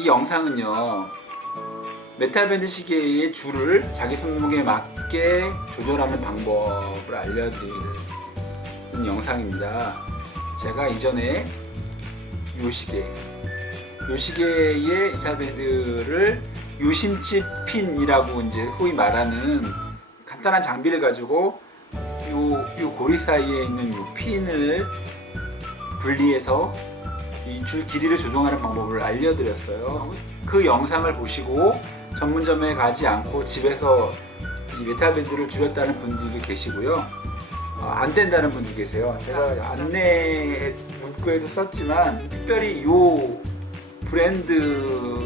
이 영상은요 메탈밴드 시계의 줄을 자기 손목에 맞게 조절하는 방법을 알려드리는 영상입니다. 제가 이전에 요 시계, 요 시계의 메탈밴드를 유심칩 핀이라고 이제 소위 말하는 간단한 장비를 가지고 요, 요 고리 사이에 있는 요 핀을 분리해서 이줄 길이를 조정하는 방법을 알려드렸어요. 그 영상을 보시고 전문점에 가지 않고 집에서 이 메탈 밴드를 줄였다는 분들도 계시고요. 어, 안 된다는 분도 계세요. 제가 안내 문구에도 썼지만 특별히 요 브랜드가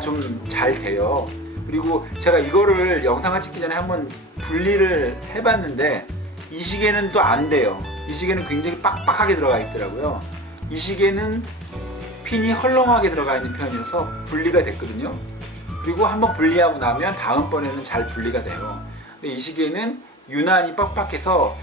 좀 잘 돼요. 그리고 제가 이거를 영상을 찍기 전에 한번 분리를 해봤는데 이 시계는 또 안 돼요. 이 시계는 굉장히 빡빡하게 들어가 있더라고요. 이 시계는 핀이 헐렁하게 들어가 있는 편이어서 분리가 됐거든요. 그리고 한번 분리하고 나면 다음번에는 잘 분리가 돼요. 근데 이 시계는 유난히 빡빡해서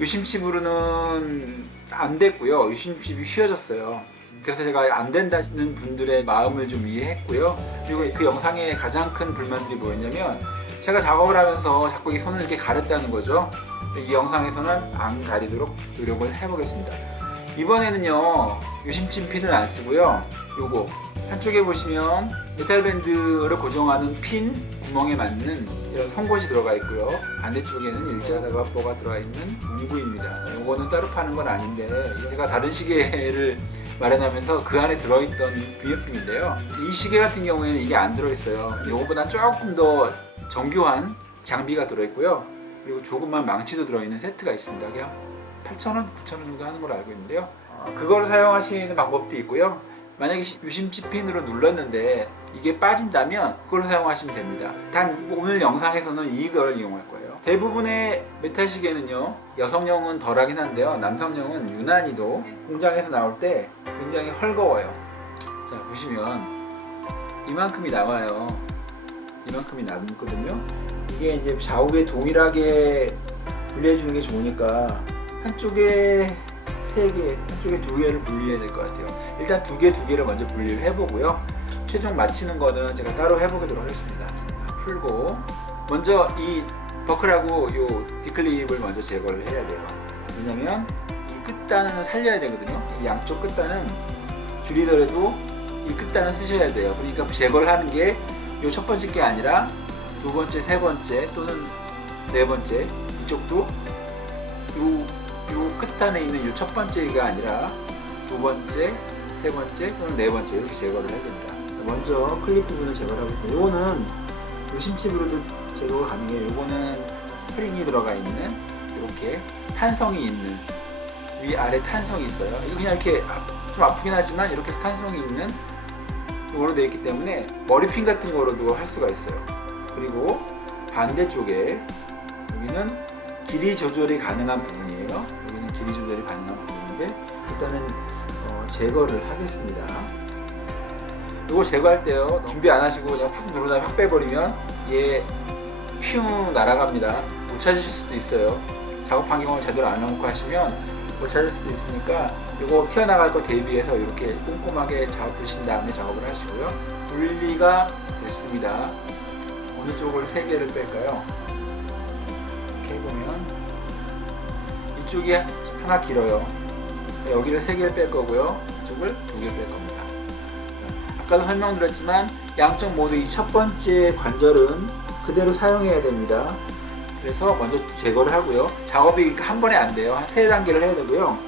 유심칩으로는 안 됐고요. 유심칩이 휘어졌어요. 그래서 제가 안 된다는 분들의 마음을 좀 이해했고요. 그리고 그 영상의 가장 큰 불만들이 뭐였냐면 제가 작업을 하면서 자꾸 이 손을 이렇게 가렸다는 거죠. 이 영상에서는 안 가리도록 노력을 해보겠습니다. 이번에는요 유심칩 핀을 안 쓰고요. 요거 한쪽에 보시면 메탈 밴드를 고정하는 핀 구멍에 맞는 이런 송곳이 들어가 있고요. 반대쪽에는 일자다가뽀가 들어가 있는 문구입니다. 요거는 따로 파는 건 아닌데 제가 다른 시계를 마련하면서 그 안에 들어있던 비용품인데요. 이 시계 같은 경우에는 이게 안 들어있어요. 요거보다 조금 더 정교한 장비가 들어있고요. 그리고 조그만 망치도 들어있는 세트가 있습니다. 그냥 8,000원, 9,000원 정도 하는 걸로 알고 있는데요. 어, 그걸 사용하시는 방법도 있고요. 만약에 유심칩 핀으로 눌렀는데 이게 빠진다면 그걸 사용하시면 됩니다. 단 오늘 영상에서는 이걸 이용할 거예요. 대부분의 메탈 시계는요 여성용은 덜하긴 한데요 남성용은 유난히도 공장에서 나올 때 굉장히 헐거워요. 자 보시면 이만큼이 남아요. 이만큼이 남거든요. 이게 이제 좌우에 동일하게 분리해 주는 게 좋으니까 한쪽에 세 개, 한쪽에 두 개를 분리해야 될 것 같아요. 일단 두 개, 두 개를 먼저 분리를 해보고요. 최종 마치는 거는 제가 따로 해보도록 하겠습니다. 자, 풀고 먼저 이 버클하고 요 디클립을 먼저 제거를 해야 돼요. 왜냐면 이 끝단은 살려야 되거든요. 이 양쪽 끝단은 줄이더라도 이 끝단은 쓰셔야 돼요. 그러니까 제거를 하는 게 요 첫 번째 게 아니라 두 번째, 세 번째 또는 네 번째 이쪽도 요, 요 끝단에 있는 요 첫 번째가 아니라 두 번째, 세 번째 또는 네 번째 이렇게 제거를 해야 됩니다. 먼저 클립 부분을 제거를 하고 있고 요거는 요 심칩으로도 제거가 가능해요. 요거는 스프링이 들어가 있는 이렇게 탄성이 있는 위아래 탄성이 있어요. 이거 그냥 이렇게 아- 좀 아프긴 하지만 이렇게 탄성이 있는 이걸로 되어 있기 때문에 머리핀 같은 거로도 할 수가 있어요. 그리고 반대쪽에 여기는 길이 조절이 가능한 부분이에요. 여기는 길이 조절이 가능한 부분인데 일단은 어, 제거를 하겠습니다. 이거 제거할 때요 준비 안 하시고 그냥 푹 누르다 확 빼버리면 얘 퓨 날아갑니다. 못 찾으실 수도 있어요. 작업 환경을 제대로 안 해놓고 하시면 못 찾을 수도 있으니까 이거 튀어나갈 거 대비해서 이렇게 꼼꼼하게 잡으신 다음에 작업을 하시고요. 분리가 됐습니다. 어느 쪽을 세 개를 뺄까요? 이렇게 해보면 이쪽이 하나 길어요. 여기를 세 개를 뺄 거고요. 이쪽을 두 개를 뺄 겁니다. 아까도 설명드렸지만 양쪽 모두 이 첫 번째 관절은 그대로 사용해야 됩니다. 그래서 먼저 제거를 하고요. 작업이 한 번에 안 돼요. 한 세 단계를 해야 되고요.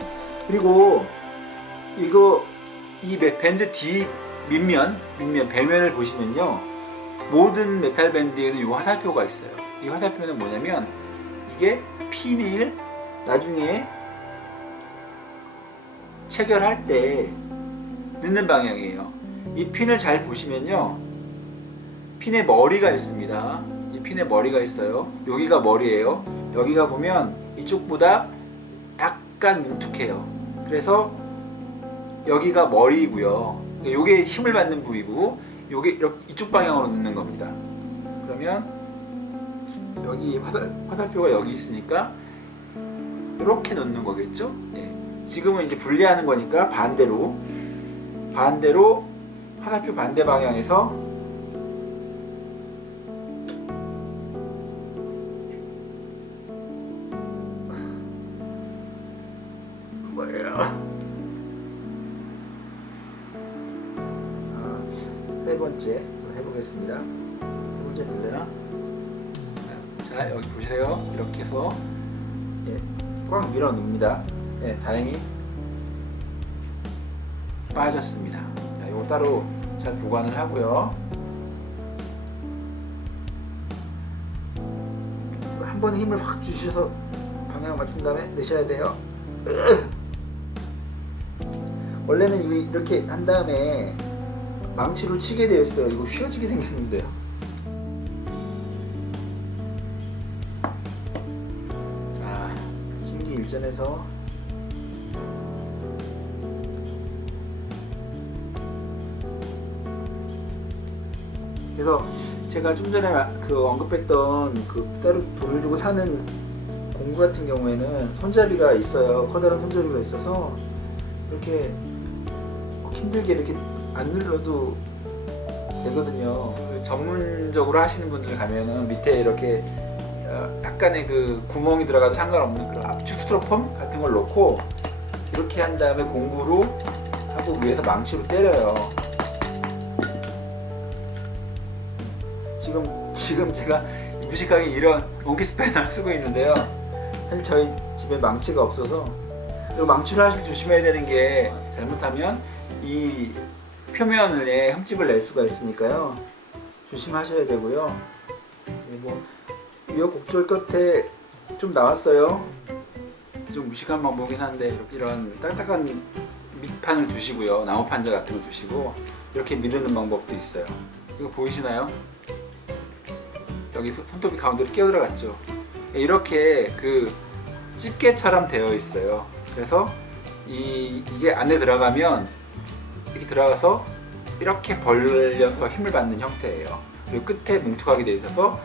그리고 이거 이 밴- 밴드 뒤 밑면, 밑면 배면을 보시면요. 모든 메탈 밴드에는 이 화살표가 있어요. 이 화살표는 뭐냐면 이게 핀을 나중에 체결할 때 넣는 방향이에요. 이 핀을 잘 보시면요. 핀의 머리가 있습니다. 이 핀의 머리가 있어요. 여기가 머리예요. 여기가 보면 이쪽보다 약간 뭉툭해요. 그래서 여기가 머리이고요. 요게 힘을 받는 부위고 요게 이쪽 방향으로 넣는 겁니다. 그러면 여기 화살, 화살표가 여기 있으니까 이렇게 넣는 거겠죠? 예. 지금은 이제 분리하는 거니까 반대로 반대로 화살표 반대 방향에서 뭐예요? 아, 세 번째 해보겠습니다. 세 번째 될래나? 자 여기 보세요. 이렇게 해서 예, 꽉 밀어 넣습니다. 예, 다행히 빠졌습니다. 자, 이거 따로 잘 보관을 하고요. 한 번에 힘을 확 주셔서 방향을 맞춘 다음에 내셔야 돼요. 원래는 이렇게 한 다음에 망치로 치게 되어 있어요. 이거 휘어지게 생겼는데요. 자, 심기일전에서 제가 좀 전에 마- 그 언급했던 그 따로 돈을 주고 사는 공구 같은 경우에는 손잡이가 있어요. 커다란 손잡이가 있어서 이렇게 힘들게 이렇게 안 눌러도 되거든요. 그 전문적으로 하시는 분들 가면은 밑에 이렇게 어, 약간의 그 구멍이 들어가도 상관없는 그런 압축 스티로폼 같은 걸 놓고 이렇게 한 다음에 공구로 하고 위에서 망치로 때려요. 지금 제가 무식하게 이런 원키 스패너를 쓰고 있는데요. 사실 저희 집에 망치가 없어서 그리고 망치를 하실 때 조심해야 되는 게 잘못하면 이 표면에 흠집을 낼 수가 있으니까요. 조심하셔야 되고요. 네, 뭐 우여곡절 끝에 좀 나왔어요. 좀 무식한 방법이긴 한데 이런 딱딱한 밑판을 두시고요. 나무 판자 같은 거 두시고 이렇게 미르는 방법도 있어요. 지금 보이시나요? 여기 손- 손톱이 가운데로 끼어 들어갔죠. 이렇게 그 집게처럼 되어 있어요. 그래서 이 이게 안에 들어가면 이렇게 들어가서 이렇게 벌려서 힘을 받는 형태예요. 그리고 끝에 뭉툭하게 돼 있어서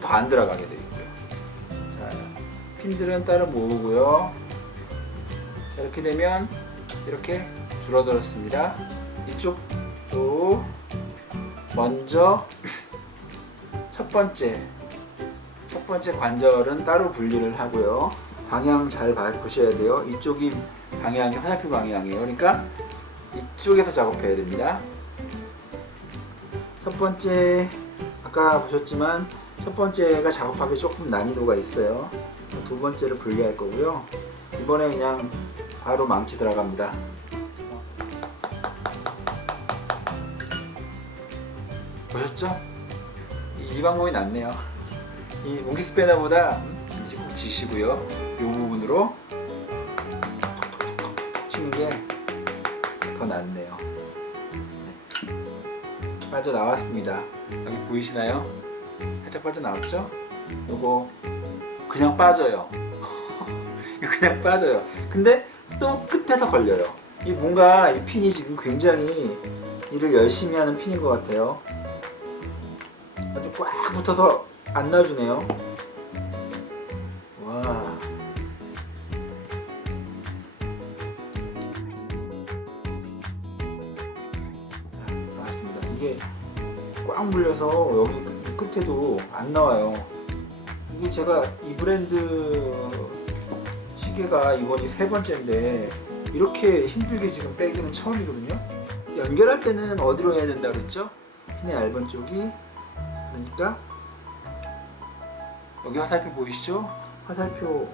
더 안 들어가게 돼 있고요. 자, 핀들은 따로 모으고요. 자, 이렇게 되면 이렇게 줄어들었습니다. 이쪽도 먼저 첫 번째 첫 번째 관절은 따로 분리를 하고요. 방향 잘 봐- 보셔야 돼요. 이쪽이 방향이 화살표 방향이에요. 그러니까 이쪽에서 작업해야 됩니다. 첫 번째 아까 보셨지만 첫 번째가 작업하기 조금 난이도가 있어요. 두 번째를 분리할 거고요. 이번에 그냥 바로 망치 들어갑니다. 보셨죠? 이, 이 방법이 낫네요. 이 몽키 스패너보다 이제 꼭 지시고요. 이 부분으로 치는 게 더 낫네요. 네. 빠져 나왔습니다. 여기 보이시나요? 살짝 빠져 나왔죠? 요거 그냥 빠져요. 그냥 빠져요. 근데 또 끝에서 걸려요. 이 뭔가 이 핀이 지금 굉장히 일을 열심히 하는 핀인 것 같아요. 아주 꽉 붙어서 안 놔주네요. 와. 자, 나왔습니다. 이게 꽉 물려서 여기 끝- 끝에도 안 나와요. 이게 제가 이 브랜드 시계가 이번이 세 번째인데 이렇게 힘들게 지금 빼기는 처음이거든요. 연결할 때는 어디로 해야 된다고 그랬죠? 핀의 얇은 쪽이 그러니까 여기 화살표 보이시죠? 화살표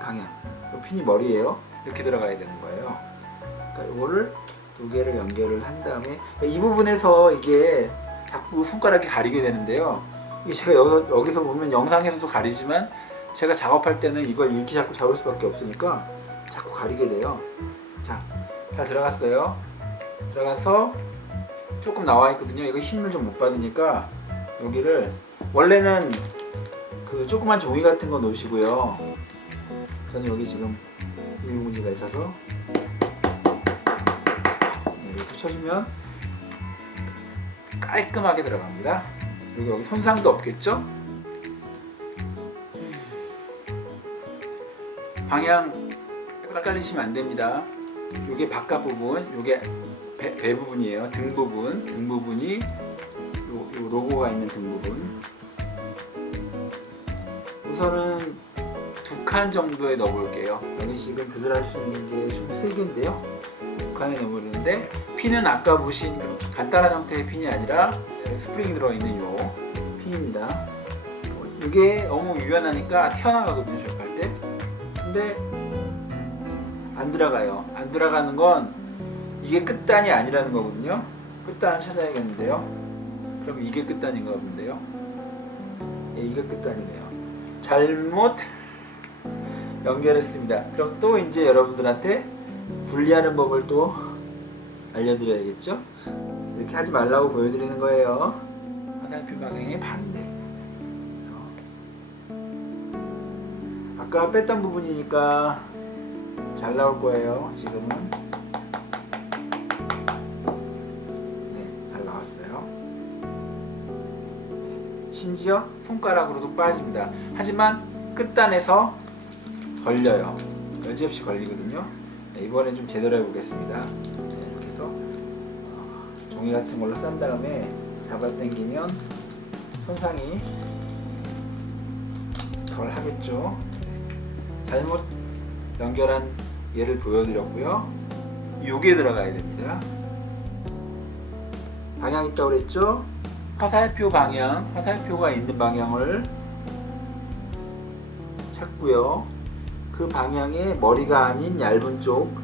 방향. 이 핀이 머리예요. 이렇게 들어가야 되는 거예요. 그러니까 이거를 두 개를 연결을 한 다음에 이 부분에서 이게 자꾸 손가락이 가리게 되는데요. 제가 여기서, 여기서 보면 영상에서도 가리지만 제가 작업할 때는 이걸 이렇게 자꾸 잡을 수밖에 없으니까 자꾸 가리게 돼요. 자, 잘 들어갔어요. 들어가서 조금 나와 있거든요. 이거 힘을 좀 못 받으니까 여기를 원래는 그 조그만 종이 같은 거 놓으시고요. 저는 여기 지금 비닐봉지가 있어서 네, 이렇게 쳐주면 깔끔하게 들어갑니다. 그리고 여기 손상도 없겠죠? 방향 헷갈리시면 안 됩니다. 요게 바깥 부분, 요게 배, 배 부분이에요. 등 부분, 등 부분이 요, 요 로고가 있는 등 부분. 우선은 두 칸 정도에 넣어볼게요. 여기 지금 조절할 수 있는 게총세 개인데요. 두 칸에 넣어보는데 핀은 아까 보신 그 간단한 형태의 핀이 아니라 스프링이 들어있는 요 핀입니다. 이게 너무 유연하니까 튀어나가거든요, 조립할 때. 근데 안 들어가요. 안 들어가는 건 이게 끝단이 아니라는 거거든요. 끝단을 찾아야겠는데요. 그럼 이게 끝단인가 본데요. 예, 이게 끝단이네요. 잘못 연결했습니다. 그럼 또 이제 여러분들한테 분리하는 법을 또 알려드려야겠죠? 이렇게 하지 말라고 보여드리는 거예요. 화살표 방향의 반대. 아까 뺐던 부분이니까 잘 나올 거예요. 지금은 심지어 손가락으로도 빠집니다. 하지만 끝단에서 걸려요. 여지없이 걸리거든요. 네, 이번엔 좀 제대로 해보겠습니다. 네, 이렇게 해서 어, 종이 같은 걸로 싼 다음에 잡아당기면 손상이 덜 하겠죠. 네. 잘못 연결한 예를 보여드렸고요. 요게 들어가야 됩니다. 방향 있다고 그랬죠? 화살표 방향, 화살표가 있는 방향을 찾고요. 그 방향에 머리가 아닌 얇은 쪽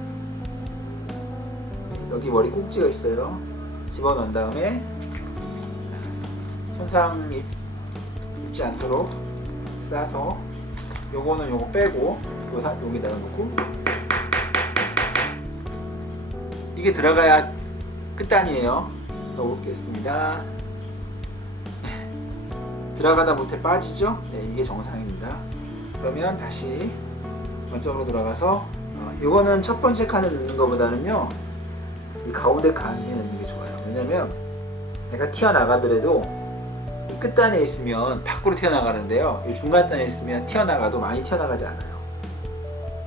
여기 머리 꼭지가 있어요. 집어넣은 다음에 손상이 입지 않도록 싸서 요거는 요거 빼고 요사 여기다가 놓고 이게 들어가야 끝단이에요. 넣어보겠습니다. 들어가다 못해 빠지죠? 네, 이게 정상입니다. 그러면 다시 원점으로 돌아가서 어, 이거는 첫 번째 칸에 넣는 것보다는요 이 가운데 칸에 넣는 게 좋아요. 왜냐면 얘가 튀어나가더라도 이 끝단에 있으면 밖으로 튀어나가는데요. 이 중간단에 있으면 튀어나가도 많이 튀어나가지 않아요.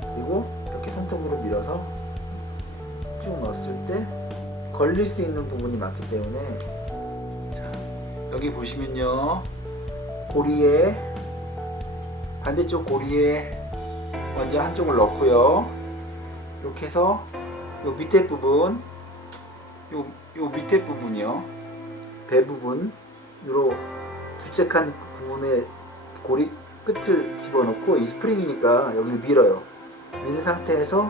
그리고 이렇게 손톱으로 밀어서 쭉 넣었을 때 걸릴 수 있는 부분이 많기 때문에 자, 여기 보시면요 고리에 반대쪽 고리에 먼저 한쪽을 넣고요. 이렇게 해서 요 밑에 부분 요, 요 밑에 부분이요. 배 부분으로 칸 부분에 고리 끝을 집어넣고 이 스프링이니까 여기를 밀어요. 미는 상태에서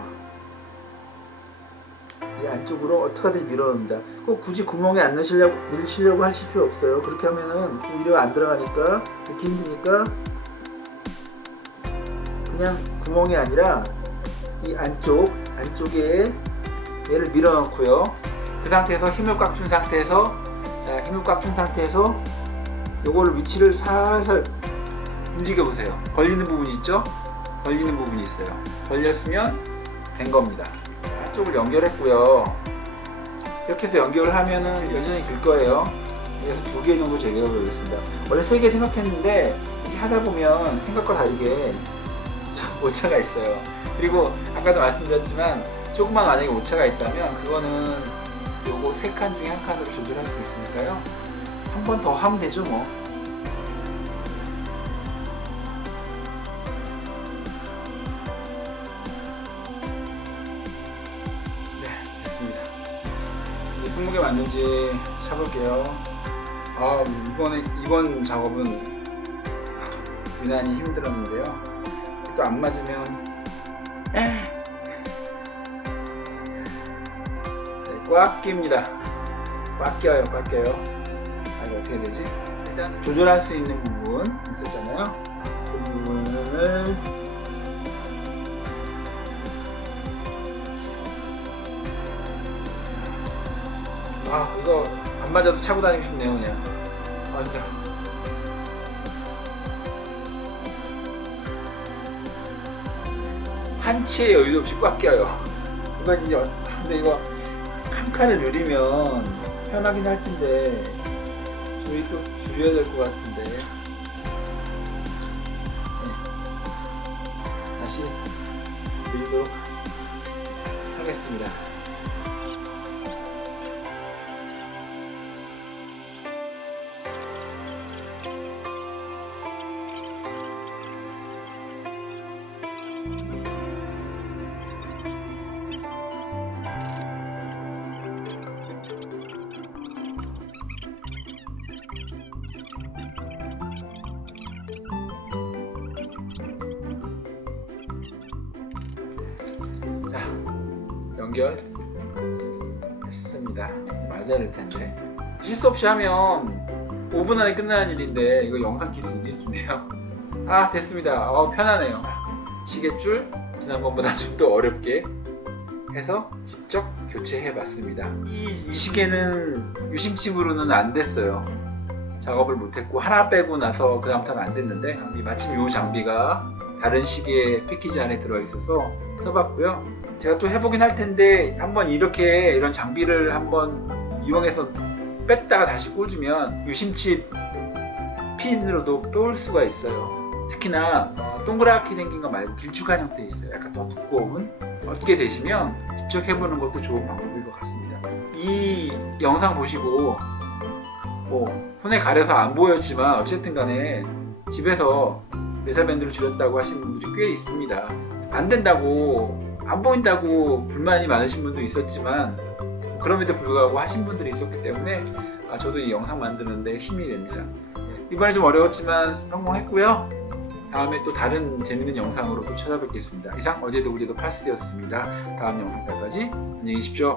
이 안쪽으로 어떻게든 밀어넣는다. 꼭 굳이 구멍에 안 넣으시려고, 넣으시려고 하실 필요 없어요. 그렇게 하면은 오히려 안 들어가니까 이렇게 힘드니까 그냥 구멍이 아니라 이 안쪽 안쪽에 얘를 밀어넣고요. 그 상태에서 힘을 꽉 준 상태에서 자 힘을 꽉 준 상태에서 요거를 위치를 살살 움직여 보세요. 걸리는 부분이 있죠? 걸리는 부분이 있어요. 걸렸으면 된 겁니다. 한쪽을 연결했고요. 이렇게 해서 연결을 하면은 여전히 길 거예요. 그래서 두 개 정도 제거해 보겠습니다. 원래 세 개 생각했는데 이렇게 하다 보면 생각과 다르게 좀 오차가 있어요. 그리고 아까도 말씀드렸지만 조금만 만약에 오차가 있다면 그거는 요거 세 칸 중에 한 칸으로 조절할 수 있으니까요. 한 번 더 하면 되죠 뭐. 맞는지 차볼게요. 아, 이번에 이번 작업은 유난히 힘들었는데요. 또 안 맞으면 네, 꽉 낍니다. 꽉 껴요, 꽉 껴요. 아, 이거 어떻게 되지? 일단 조절할 수 있는 부분 있었잖아요. 그 부분을 아 이거 안 맞아도 차고 다니고 싶네요 그냥 아 힘들어 한치의 여유도 없이 꽉 껴요 이거 이제 어- 근데 이거 칸칸을 누리면 편하긴 할 텐데 줄이 또 줄여야 될 것 같은데 네. 다시 드리도록 하겠습니다. 연결 했습니다. 맞아야 될 텐데. 실수 없이 하면 5분 안에 끝나는 일인데 이거 영상 길이 굉장히 긴데요. 아 됐습니다. 어, 편하네요. 시계줄 지난번보다 좀 더 어렵게 해서 직접 교체해봤습니다. 이, 이 시계는 유심칩으로는 안 됐어요. 작업을 못했고 하나 빼고 나서 그 다음부터는 안 됐는데 마침 이 장비가 다른 시계 패키지 안에 들어있어서 써봤고요. 제가 또 해보긴 할 텐데 한번 이렇게 이런 장비를 한번 이용해서 뺐다가 다시 꽂으면 유심칩 핀으로도 빼올 수가 있어요. 특히나 어, 동그랗게 생긴 거 말고 길쭉한 형태 있어요. 약간 더 두꺼운 얻게 되시면 직접 해보는 것도 좋은 방법일 것 같습니다. 이 영상 보시고 뭐 손에 가려서 안 보였지만 어쨌든 간에 집에서 레서밴드를 줄였다고 하시는 분들이 꽤 있습니다. 안 된다고 안 보인다고 불만이 많으신 분도 있었지만 그럼에도 불구하고 하신 분들이 있었기 때문에 아, 저도 이 영상 만드는데 힘이 됩니다. 예, 이번에 좀 어려웠지만 성공했고요. 다음에 또 다른 재밌는 영상으로 또 찾아뵙겠습니다. 이상 어제도 우리도 파스였습니다. 다음 영상까지 안녕히 계십시오.